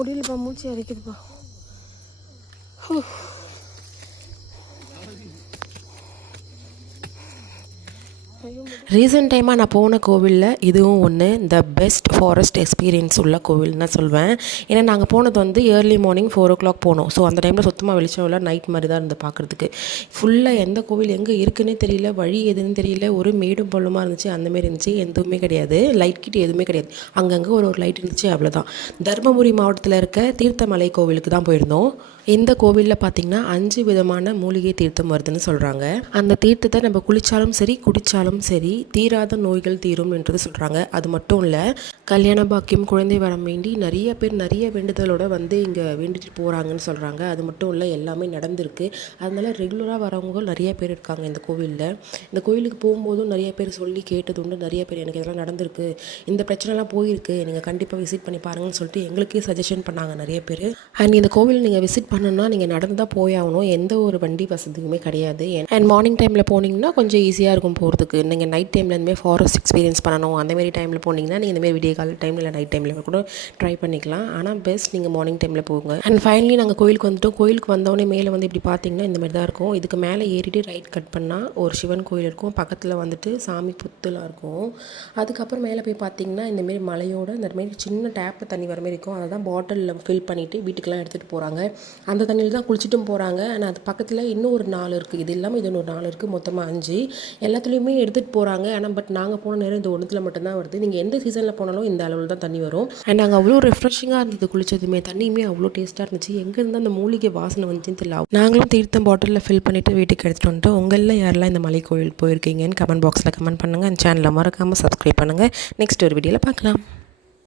முடியலப்பா, மூச்சு அரைக்குதுப்பா. ரீசெண்ட் டைமாக நான் போன கோவிலில் இதுவும் ஒன்று த பெஸ்ட் ஃபாரஸ்ட் எக்ஸ்பீரியன்ஸ் உள்ள கோவில்னு தான் சொல்வேன். ஏன்னா நாங்கள் போனது வந்து ஏர்லி மார்னிங் 4 o'clock போனோம். ஸோ அந்த டைமில் சுத்தமாக வெளிச்சம் இல்லை, நைட் மாதிரி தான் இருந்து பார்க்குறதுக்கு. ஃபுல்லாக எந்த கோவில் எங்கே இருக்குன்னே தெரியல, வழி எதுன்னு தெரியல, ஒரு மேடும் பள்ளமாக இருந்துச்சு, அந்தமாரி இருந்துச்சு. எதுவுமே கிடையாது, லைட் கிட்ட எதுவுமே கிடையாது. அங்கங்கே ஒரு லைட் இருந்துச்சு, அவ்வளோதான். தர்மபுரி மாவட்டத்தில் இருக்க தீர்த்தமலை கோவிலுக்கு தான் போயிருந்தோம். இந்த கோவிலில் பார்த்திங்கன்னா 5 விதமான மூலிகை தீர்த்தம் வருதுன்னு சொல்கிறாங்க. அந்த தீர்த்தத்தை நம்ம குளித்தாலும் சரி குடித்தாலும் சரி தீராத நோய்கள் தீரும் என்றது சொல்கிறாங்க. அது மட்டும் இல்லை, கல்யாண பாக்கியம், குழந்தை வரம் வேண்டி நிறைய பேர் நிறைய வேண்டுதலோடு வந்து இங்கே வேண்டிட்டு போகிறாங்கன்னு சொல்கிறாங்க. அது மட்டும் இல்லை, எல்லாமே நடந்திருக்கு. அதனால் ரெகுலராக வரவங்க நிறைய பேர் இருக்காங்க இந்த கோவிலில். இந்த கோவிலுக்கு போகும்போதும் நிறைய பேர் சொல்லி கேட்டது உண்டு. நிறைய பேர் எனக்கு இதெல்லாம் நடந்திருக்கு, இந்த பிரச்சனைலாம் போயிருக்கு, நீங்கள் கண்டிப்பாக விசிட் பண்ணி பாருங்கன்னு சொல்லிட்டு எங்களுக்கே சஜஷன் பண்ணாங்க நிறைய பேர். அண்ட் இந்த கோவில் நீங்கள் விசிட் பண்ணணும்னா நீங்கள் நடந்து தான் போயாகணும், எந்த ஒரு வண்டி வசதியுமே கிடையாது. அண்ட் மார்னிங் டைமில் போனீங்கன்னா கொஞ்சம் ஈஸியாக இருக்கும் போகிறதுக்கு. நீங்கள் நைட் டைமில் இந்தமாதிரி ஃபாரஸ்ட் எக்ஸ்பீரியன்ஸ் பண்ணணும் அந்தமாரி டைமில் போனீங்கன்னா நீங்கள் இந்தமாரி விடிய கால டைமில் இல்லை நைட் டைமில் கூட ட்ரை பண்ணிக்கலாம். ஆனால் பெஸ்ட் நீங்கள் மார்னிங் டைமில் போங்க. அண்ட் ஃபைனலி நாங்கள் கோயிலுக்கு வந்துட்டோம். கோயிலுக்கு வந்தோடனே மேலே வந்து இப்படி பார்த்தீங்கன்னா இந்தமாதிரி தான் இருக்கும். இதுக்கு மேலே ஏறிட்டு ரைட் கட் பண்ணால் ஒரு சிவன் கோயில் இருக்கும், பக்கத்தில் வந்துட்டு சாமி புத்துலாம் இருக்கும். அதுக்கப்புறம் மேலே போய் பார்த்தீங்கன்னா இந்தமாரி மலையோட இந்தமாரி சின்ன டேப்பில் தண்ணி வர மாதிரி இருக்கும். அதை தான் பாட்டிலில் ஃபில் பண்ணிவிட்டு வீட்டுக்கெல்லாம் எடுத்துகிட்டு போகிறாங்க. அந்த தண்ணியில் தான் குளிச்சுட்டும் போகிறாங்க. ஆனால் அது பக்கத்தில் இன்னும் ஒரு 4 இருக்குது. இது இல்லாமல் இது ஒரு 4 இருக்குது, மொத்தமாக 5. எல்லாத்துலேயுமே எடுத்துகிட்டு போகிறாங்க. ஆனால் பட் நாங்கள் போன நேரம் இந்த ஒன்றுத்தில் மட்டும்தான் வருது. நீங்கள் எந்த சீசனில் போனாலும் இந்த அளவில் தான் தண்ணி வரும். அண்ட் நாங்கள் அவ்வளோ ரெஃப்ரெஷிங்காக இருந்தது குளிச்சதுமே. தண்ணியுமே அவ்வளோ டேஸ்ட்டாக இருந்துச்சு. எங்கேருந்து அந்த மூலிகை வாசனை வந்துச்சுன்னு தெரியல. நாங்களும் தீர்த்தம் பாட்டிலில் ஃபில் பண்ணிவிட்டு வீட்டுக்கு எடுத்துகிட்டு வந்துட்டோம். உங்களில் யாரெல்லாம் இந்த மலை கோயில் போயிருக்கீங்கன்னு கமெண்ட் பாக்ஸில் கமெண்ட் பண்ணுங்கள். அந்த சேனலை மறக்காமல் சப்ஸ்கிரைப் பண்ணுங்கள். நெக்ஸ்ட் ஒரு வீடியோவில் பார்க்கலாம்.